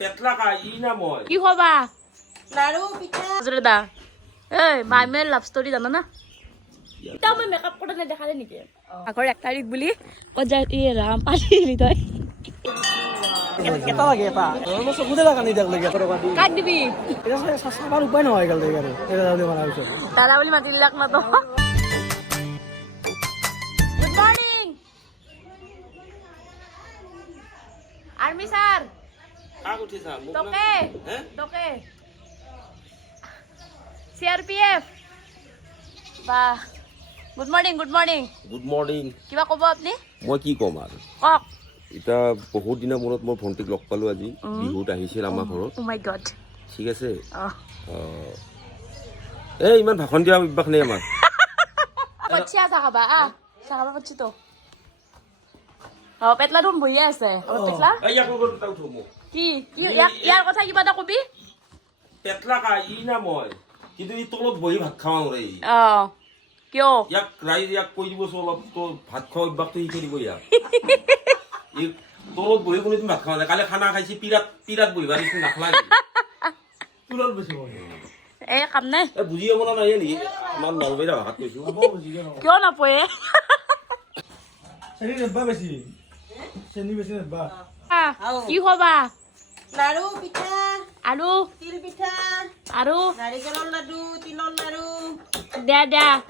পেটলা কাই না মই কি হবা লাড়ু পিঠা মাজুদা এই মাইমের লাভ স্টোরি জানো না এটা মই মেকআপ করতে না দেখালে নেকি আগৰ 1 তাৰিখ বুলি কজাই ই ৰাম পালি তই এটা লাগে এটা মই চকুতে লাগা নি দেখলে গেটৰ কাটি কাট দিবি এটা চাবাৰ উপায় নহয় গেল দেই আৰু এটা দালি মাৰা পিছত দাদা বুলি মাতি লাক না তো গুড মর্নিং আর্মি স্যার কাক উঠিছা মোক তোকে হে তোকে সিআরপিএফ বাহ গুড মর্নিং গুড মৰ্নিং কিবা কব আপনি মই কি ক'ম আৰু কক এটা বহুত দিনৰ মূৰত মই ভণ্টিক লগ পালো আজি বিহুত আহিছিল আমাৰ ঘৰত ও মাই গড ঠিক আছে এই ইমান ভাষণ দিয়া অভ্যাস নেই আমাৰ পচ্ছা চাহাবা চাহাবা পচ্ছি তো পেটলা তুমি বহিয়ে আছে পেটলা এই ইয়াক লগত এটা উঠো মোক কি ইয়াৰ কথা কিবা এটা কবি পেটলা কাই না মই কিন্তু ই তলত বহি ভাত খাওঁ ৰে কিয় ইয়াক ৰাইজ ইয়াক কৈ দিবচোন অলপ তো ভাত খোৱা অভ্যাসটো শিকাই দিব ইয়াক ই তলত বহি কোনো ভাত খাওঁ নাই কালি খানা খাইছে পিৰাত বহিবা দিছো নাখলাগে তুলত বেছি মই এই কাম নাই বুজি পাব না নাই নেকি আমাৰ নলবেইৰা ভাষাত কৈছো কিয় নাপয়ে চেনি নেবা বেছি চেনি বেছি নেবা কি হবা লাড়ু পিঠা আৰু তিল পিঠা আৰু নাৰিকলৰ লাডু তিলৰ লাড়ু দে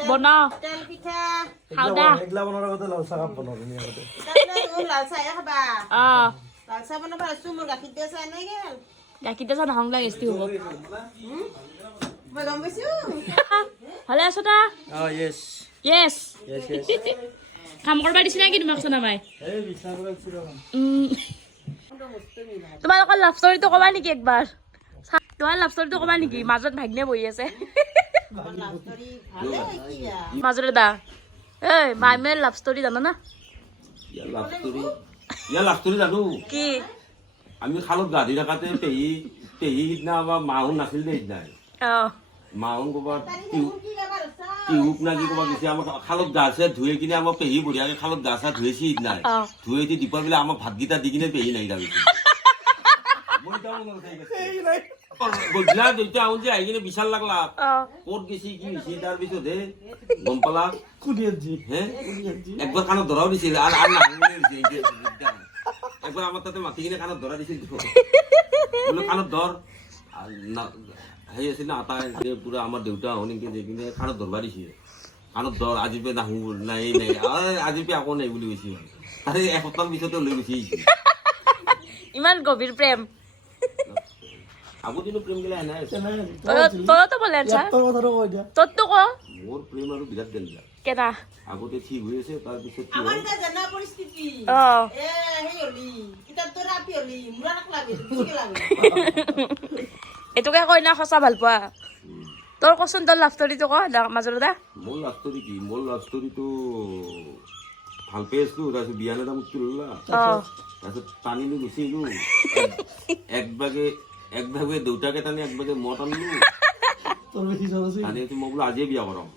বনাও তেল পিঠা খাও দা একলা বনাৰ আগতে লাল চাহ কাপ বনাব নি আগতে তাৰমানে লাল চাহে খাবা অ লাল চাহ বনাব আছো মোৰ গাখীৰ দিয়া চাহ নাই গেল গাখীৰ দে নহং লাগেস্তি হ'ব মই গম পাইছো ভালে আছো তা ইয়েছ ইয়েছ কাম কৰবা দিছি নাকি তোমাক চনামাই এই বিছনা পৰা উঠি ৰ তোমালোকৰ লাভ ষ্টৰিটো কবা নেকি একবাৰ তোমাৰ লাভ ষ্টৰিটো কবা নেকি মাজত ভাগ্নে বহি আছে মাজত দা এই মাইমেৰ লাভ ষ্টৰি জানো না ইয়াৰ লাভ ষ্টৰি জানো কি আমি খালত গা ধুই থাকাতে পেহী সিদিনা আমাৰ মাহুন নাছিল দে সিদিনাই মাহুন ক'ৰবাত টিহুক না কি ক'ৰবাত গৈছে আমাক খালত গা চা ধুই কিনে আমাক পেহী বঢ়িয়াকে খালত গা চা ধুইছে সিদিনাই ধুই উঠি দীপৰ বোলে আমাক ভাতকেইটা দি কিনে পেহী নাই যাবি গধূলা দুইটা আহোঁ যে আহি কিনে বিশাল লাগলা ক'ত গেছি কি হৈছে তাৰপিছত হে গম পালা হে একবাৰ কাণত ধৰাও দিছিল আৰু একবাৰ আমাৰ তাতে মাতি কিনে কাণত ধৰা দিছিল বোলো কাণত ধৰ সেই আছিল না আটা পুৰা আমাৰ দেউতা আহো নেকি যে কিনে কাণত ধৰবা দিছিল কাণত ধৰ আজি পে নাহো নাই আজি পে আকৌ নাই বুলি কৈছিল তাৰে এসপ্তাহ পিছতে লৈ গুচি ইমান গভীৰ প্ৰেম আগৰ দিনো প্ৰেম গেলা নাই তইতো বলে আছা তোৰতো ক মোৰ প্ৰেম আৰু বিৰাট ডেঞ্জাৰ কেনা আগতে ঠিক হৈ আছে তাৰপিছত কি আমাৰ হ'ল এটা জানা পৰিস্থিতি সেই হলি কিতাপ তোৰ আপি হলি মুৰা নাক লাগে কি লাগে এইটোকে কই না সঁচা ভাল পোৱা তোৰ কচোন তোৰ লাভ ষ্টৰিটো ক মাজৰ দা মোৰ লাভ ষ্টৰি কি মোৰ লাভ ষ্টৰিটো ভাল পাই আছিলো তাৰপিছত বিয়া এটা মোক ল'লা তাৰপিছত টানি লৈ গুচি আহিলো একভাগে দেউতাকে টানি একভাগে মই টানিলো টানি মই বোলো আজিয়ে বিয়া কৰাম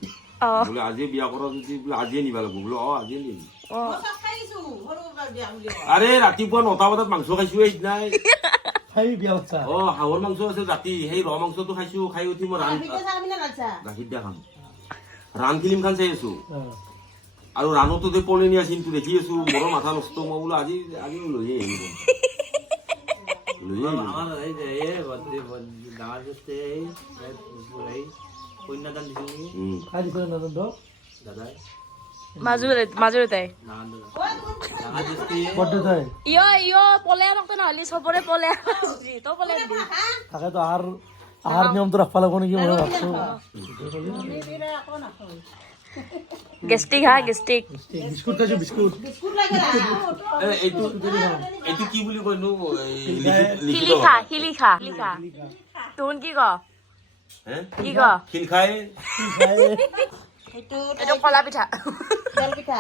বোলে আজিয়ে বিয়া কৰা যদি বোলে আজিয়ে নিবা লাগিব বোলো আজিয়ে নিম আৰে ৰাতিপুৱা 9টা বজাত মাংস খাইছো সেইদিনাই হাঁহৰ মাংস আছে ৰাতি সেই ৰ মাংসটো খাইছো খাই উঠি মই গাখীৰ দিয়া খাম ৰাণ ফিল্ম খান চাই আছো আৰু ৰাণতো যে পলনীয়া চিনটো দেখি আছো মোৰো মাথা নষ্ট মই বোলো আজি লৈয়ে আহিব মাজুৰতাই ইয় পলে আনকতো নহলি চবৰে পলে তই পলে তাকেতো আহাৰ নিয়মটো ৰাখবা লাগিব নেকি মই ভাবছো গেষ্টিক হা গেষ্টিক বিস্কুট খাইছো বিস্কুট এইটো কি বুলি কয়নো শিলিখা তোন কি ক কি ক শিল খাই এইটো কলা পিঠা তেল পিঠা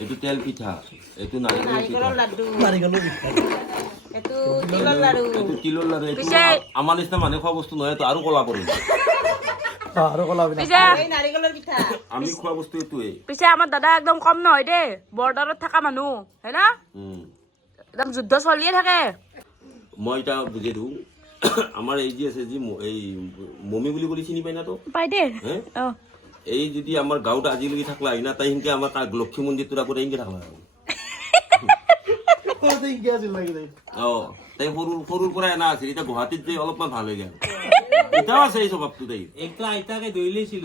এইটো তেল পিঠা এইটো নাৰিকলৰ লাডু এইটো তিলৰ লাডু এইটো তিলৰ লাডু এইটো আমাৰ নিচিনা মানুহে খোৱা বস্তু নহয় এইটো আৰু কলা পৰিব আৰু কলা পিছে নাৰিকলৰ পিঠা আমি খোৱা বস্তু এইটোৱে পিছে আমাৰ দাদা একদম কম নহয় দেই বৰ্ডাৰত থকা মানুহ হয় না একদম যুদ্ধ চলিয়ে থাকে মই এটা বুজাই দিওঁ আমাৰ এই যে আছে যি এই মমি বুলি বুলি চিনি পাই না তো পাই দে হে অ এই যদি আমাৰ গাঁৱত আজিলৈকে থাকলা না তাই সিনকে আমাৰ লক্ষ্মী মন্দিৰটোৰ আগতে সিনকে থাকলা অ তাই সৰুৰ পৰা এনা আছিল এতিয়া গুৱাহাটীত যে অলপমান ভাল হৈ গ'ল এতিয়াও আছে এই স্বভাৱটো তাই একটা আইতাকে দৌৰিলেছিল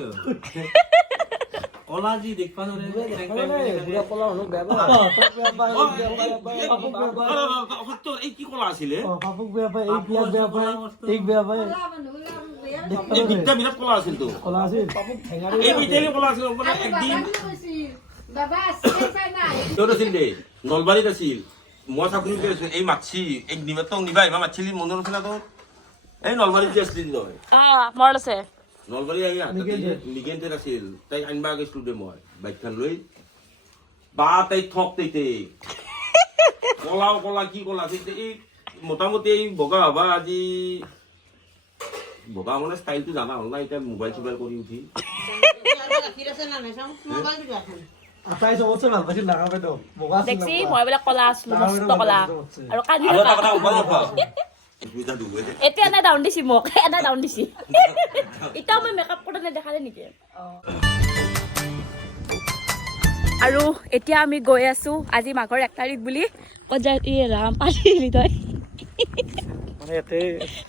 কলা যি দেখবা এই কি কলা আছিলে পাপুক বেয়া পায় এই পিয়াজ বেয়া পায় এই বেয়া পায় এই বিদ্যা বিৰাট কলা আছিল তো কলা আছিল পাপুক ঠেঙাৰি এই বিদ্যালয় কলা আছিল মানে একদিন তোৰ আছিল দে নলবাৰীত আছিল মই চাকৰি কৰি আছো এই মাছি এক নিমেতং নিবা ইমান মাছিলি মনৰ আছিল তো এই নলবাৰীত যে আছিল নহয় মনত আছে নলবাৰী আহি নিগেণ্টেড আছিল তাই আনবা গৈছিলো দে মই বাইকখন লৈ বা তাই থক তেইতে কলাও কলা কি কলা এই মোটামুটি এই বগা হবা আজি বগা মানে ষ্টাইলটো জানা হ'ল না এতিয়া মোবাইল চোবাইল কৰি উঠি আটাই চবতছে ভাল পাইছিল ডাঙৰ বাইদেউ বগা আছিল দেখছি মই বোলে কলা আছিলো মস্ত কলা আৰু কান্দি আৰু এটা কথা উপায় নাপাওঁ দুইটা ডুবে দে এতিয়া এনে ডাউন দিছি মোক এনে ডাউন দিছি এতিয়াও মই মেকআপ কৰোঁতে নেদেখালে নেকি আৰু এতিয়া আমি গৈ আছো আজি মাঘৰ 1 তাৰিখ বুলি ক'ত যায় এই ৰাম পালি তই মানে ইয়াতে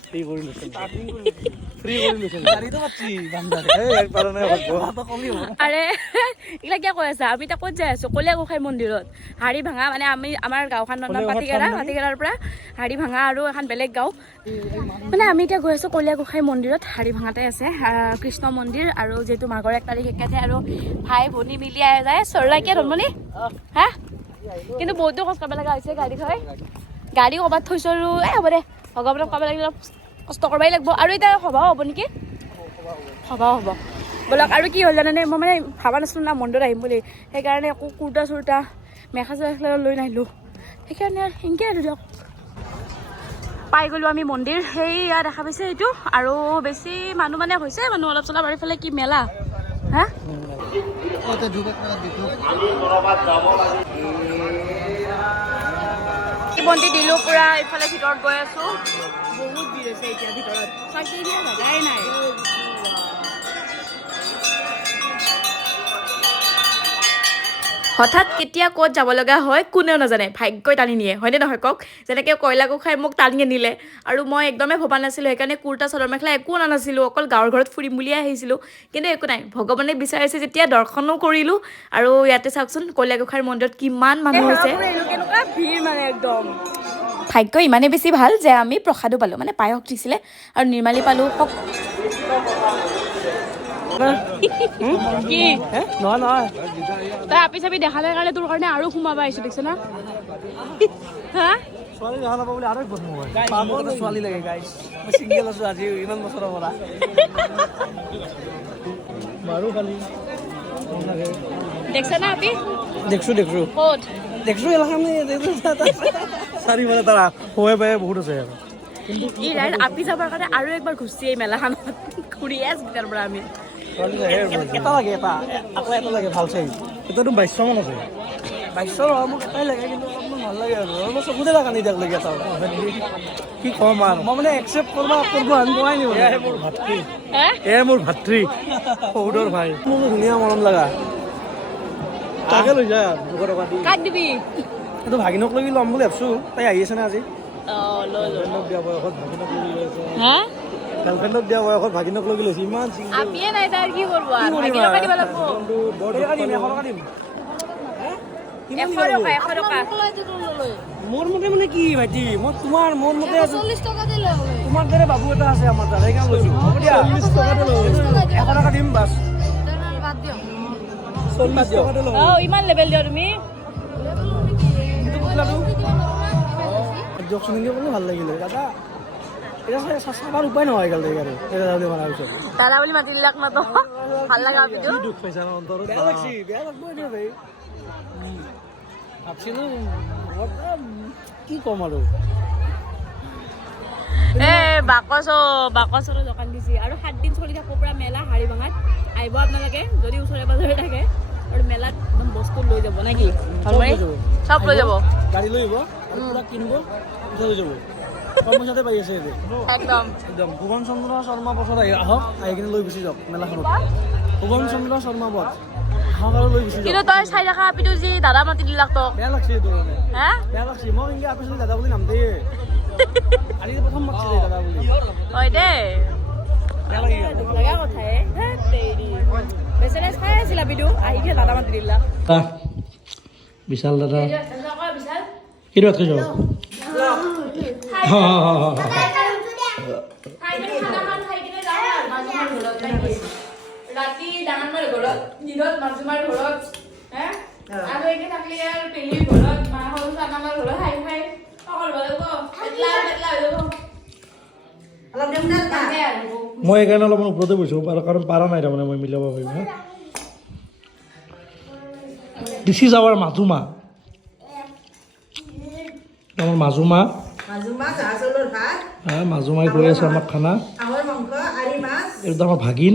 ফ্ৰী কৰি লৈছিল ফ্ৰী কৰি লৈছিল গাড়ীটো পাচ্ছি বান্দাৰ এই একবাৰ নাই হ'ব কমি হ'ব আৰে এইগিলা কিয় কৈ আছা আমি এতিয়া ক'ত যাই আছো কলীয়া গোসাঁই মন্দিৰত হাড়ি ভাঙা মানে আমি আমাৰ গাঁওখন নাম পাতিকেৰাৰ পৰা হাড়ি ভাঙা আৰু এখন বেলেগ গাঁও মানে আমি এতিয়া গৈ আছো কলীয়া গোসাঁই মন্দিৰত হাড়ি ভাঙাতে আছে কৃষ্ণ মন্দিৰ আৰু যিহেতু মাঘৰ 1 তাৰিখ একেতে আৰু ভাই ভনী মিলি আহি যায় চৰলাইকে ধনমণি হা কিন্তু বহুতো কষ্ট কৰিব লগা হৈছে গাড়ী ক'ৰবাত থৈছো আৰু এই হ'ব দে ভগৱানক ক'ব লাগিলে কষ্ট কৰিবই লাগিব আৰু এতিয়া সভাও হ'ব নেকি সভাও হ'ব বলক আৰু কি হ'ল জানানে মই মানে ভাবা নাছিলোঁ না মন্দিৰত আহিম বুলি সেইকাৰণে একো কুৰ্তা চুৰ্তা মেখেলা লৈ নাহিলোঁ সেইকাৰণে আৰু সেনেকৈ আৰু দিয়ক পাই গ'লোঁ আমি মন্দিৰ সেয়া দেখা পাইছে এইটো আৰু বেছি মানুহ মানে হৈছে মানুহ অলপ চলপ আৰু ইফালে কি মেলা হা বন্তি দিলোঁ পুৰা ইফালে ভিতৰত গৈ আছোঁ বহুত ভিৰ হৈছে এতিয়া ভিতৰত চাকি দিয়া জাগাই নাই হঠাৎ কেতিয়া ক'ত যাব লগা হয় কোনেও নাজানে ভাগ্যই টানি নিয়ে হয়নে নহয় কওক যেনেকৈ কয়লা গোসাঁই মোক টানি নিলে আৰু মই একদমেই ভবা নাছিলোঁ সেইকাৰণে কুৰ্তা চাদৰ মেখেলা একো অনা নাছিলোঁ অকল গাঁৱৰ ঘৰত ফুৰিম বুলিয়ে আহিছিলোঁ কিন্তু একো নাই ভগৱানে বিচাৰিছে যেতিয়া দৰ্শনো কৰিলোঁ আৰু ইয়াতে চাওকচোন কয়লা গোসাঁইৰ মন্দিৰত কিমান মানুহ হৈছে কেনেকুৱা ভিৰ মানে একদম ভাগ্য ইমানেই বেছি ভাল যে আমি প্ৰসাদো পালোঁ মানে পায়স দিছিলে আৰু নিৰ্মালী পালোঁ কি নহয় তই আপি চাপি দেখালে কাৰণে তোৰ কাৰণে আৰু সোমাবা আহিছো দেখিছ না হা ছোৱালী দেখা নাপাব বুলি আৰু বন্ধু হয় পাবলে ছোৱালী লাগে গাইছ মই সিঙ্গেল আছো আজি ইমান বছৰৰ পৰা মাৰো খালি দেখছ না আপি দেখছো ক'ত দেখছো এলাকানে চাৰি মানে তাৰ হৈ পাই বহুত আছে আৰু ই ৰাইট আপি যাবৰ কাৰণে আৰু একবাৰ ঘুচি এই মেলাখনত ঘূৰি আছো তাৰ পৰা আমি এটা লাগে এটা আকৌ এটা লাগে ভাল চাই এটাতো 2200 মান আছে 2200 মোক এটাই লাগে কিন্তু অলপমান ভাল লাগে আৰু মই চকুতে লাগা নিদিয়াক লাগে এটা কি কম আৰু মই মানে একচেপ্ট কৰিব আন কোৱাই নিও মোৰ ভাতৃ সৌদৰ ভাই মোৰ ধুনীয়া মৰম লগা তাকে লৈ যা 200 টকা দি কাক দিবি এইটো ভাগিনক লৈ ল'ম বুলি ভাবছো তাই আহি আছে না আজি লৈ বিয়া বয়সত ভাগিনক লৈ লৈছে হা গাৰ্লফ্ৰেণ্ডক দিয়া বয়সত ভাগিনক লৈ লৈছে ইমান আপিয়ে নাই তাৰ কি কৰিব আৰু ভাগিনক দিব লাগিব 100 টকা দিম 100 টকা মোৰ মতে মানে কি ভাইটি মই তোমাৰ মোৰ মতে 40 টকা দিলে হবে তোমাৰ দৰে বাবু এটা আছে আমাৰ তাত সেইকাৰণে লৈছো হ'ব দিয়া 40 টকা দিলে 100 টকা দিম বাস তেনেহলে বাদ দিও 40 টকা দিলে ইমান লেভেল দিও তুমি জকচোন কিন্তু ভাল লাগিলে দাদা এটা চাচাৰ উপায় নহয় গ'ল দেগাৰে এটা দাদা মাৰা পিছত দাদা বুলি মাতিলে লাগ না তো ভাল লাগা ভিডিও দুখ পাইছা না অন্তৰত বেয়া লাগব এনে ভাই ভাবছিলো কি কম আৰু বাকচৰ দোকান দিছে আৰু 7 দিন চলি থাকো পুৰা মেলা হাড়ি ভাঙাত আহিব আপোনালোকে যদি ওচৰে পাজৰে থাকে আৰু মেলাত একদম বস্তু লৈ যাব নাকি চব লৈ যাব গাড়ী লৈ আহিব পুৰা কিনিব লৈ যাব কৰ্মচাতে পাই আছে এতিয়া একদম একদম ভুৱন চন্দ্ৰ শৰ্মা পথত আহক আহি কিনে লৈ গুচি যাওক মেলাখনত ভুৱন চন্দ্ৰ শৰ্মা পথ আহক আৰু লৈ গুচি যাওক কিন্তু তই চাই থকা আপিটো যি দাদা মাতি দিলাক তোক বেয়া লাগছে এইটো মানে হা বেয়া লাগছে মই এনেকৈ আপিছিলোঁ দাদা বুলি নাম দিয়ে আজি প্ৰথম মাতিছিলে দাদা বুলি হয় দে বেয়া লাগি গ'ল লগা কথাই বেচেৰা চাই আছিল আপিটো আহি দিয়ে দাদা মাতি দিলাক বিশাল দাদা বিশাল কি ৰাত কৈছ ৰাতি ডাঙৰ মাৰ ঘৰত দিনত মাজুমাৰ ঘৰত আৰু এতিয়া থাকলে আৰু পেহীৰ ঘৰত মা সৰু চানামাৰ ঘৰত খাই খাই সকলো ভাল হ'ব পেটলা পেটলা হৈ যাব অলপ দেম না তাকে আৰু মই সেইকাৰণে অলপমান ওপৰতে বহিছোঁ কাৰণ পাৰা নাই তাৰমানে মই মিলাব পাৰিম হা দিছ ইজ আৱাৰ মাজুমা আমাৰ মাজুমা মাজু মাছ হাঁহৰ ভাত মাজুমাই কৈ আছে আমাক খানা হাঁহৰ মাংস আৰি মাছ এইটো আমাৰ ভাগিন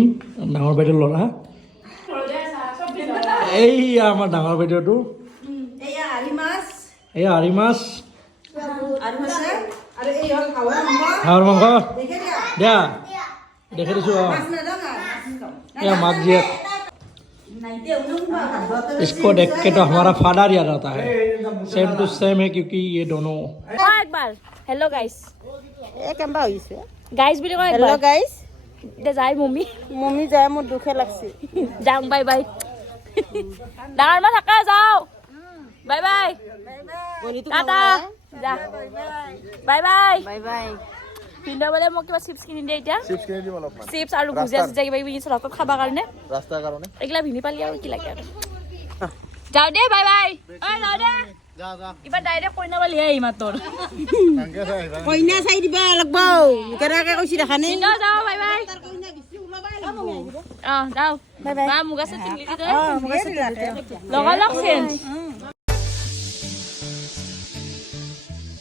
ডাঙৰ বাইদেউৰ ল'ৰা এইয়া আমাৰ ডাঙৰ বাইদেউটো এয়া আৰি মাছ এইয়া আৰি মাছ আৰু আছে আৰু এই হ'ল হাঁহৰ মাংস হাঁহৰ মাংস দেখে দিয়া দিয়া দেখি দিছোঁ অঁ মাছ নাযাওঁ এয়া মাক জীয়েক इसको देख के तो हमारा फादर याद आता है सेम टू सेम है क्योंकि ये दोनों একবাৰ হেল্ল' গাইছ এই কেম্বা হৈছে গাইছ বুলি কয় হেল্ল' গাইজ এতিয়া যাই মমি মমি যায় মোৰ দুখে লাগছে যাওঁ বাই বাই ডাঙৰ মা থাকা যাওঁ বাই বাই টাটা যা বাই বাই বাই বাই পিন্ধা বোলে মোক কিবা চিপছ কিনি দিয়ে এতিয়া চিপছ আৰু ভুজিয়া চুজিয়া কিবা কিবি কিনিছে লগত খাবৰ কাৰণে ৰাস্তাৰ কাৰণে এইগিলা ভিনি পালি আৰু কি লাগে আৰু যাওঁ দে বাই বাই ঐ যাওঁ দে ইবাৰ ডাইৰেক্ট কইনা পালি হে ইমাতৰ কইনা চাই দিবা লাগব কেনেকে কৈছি দেখা নে যাওঁ যাওঁ বাই বাই অ যাওঁ বাই বাই মুগা চেট লগালগ চেঞ্জ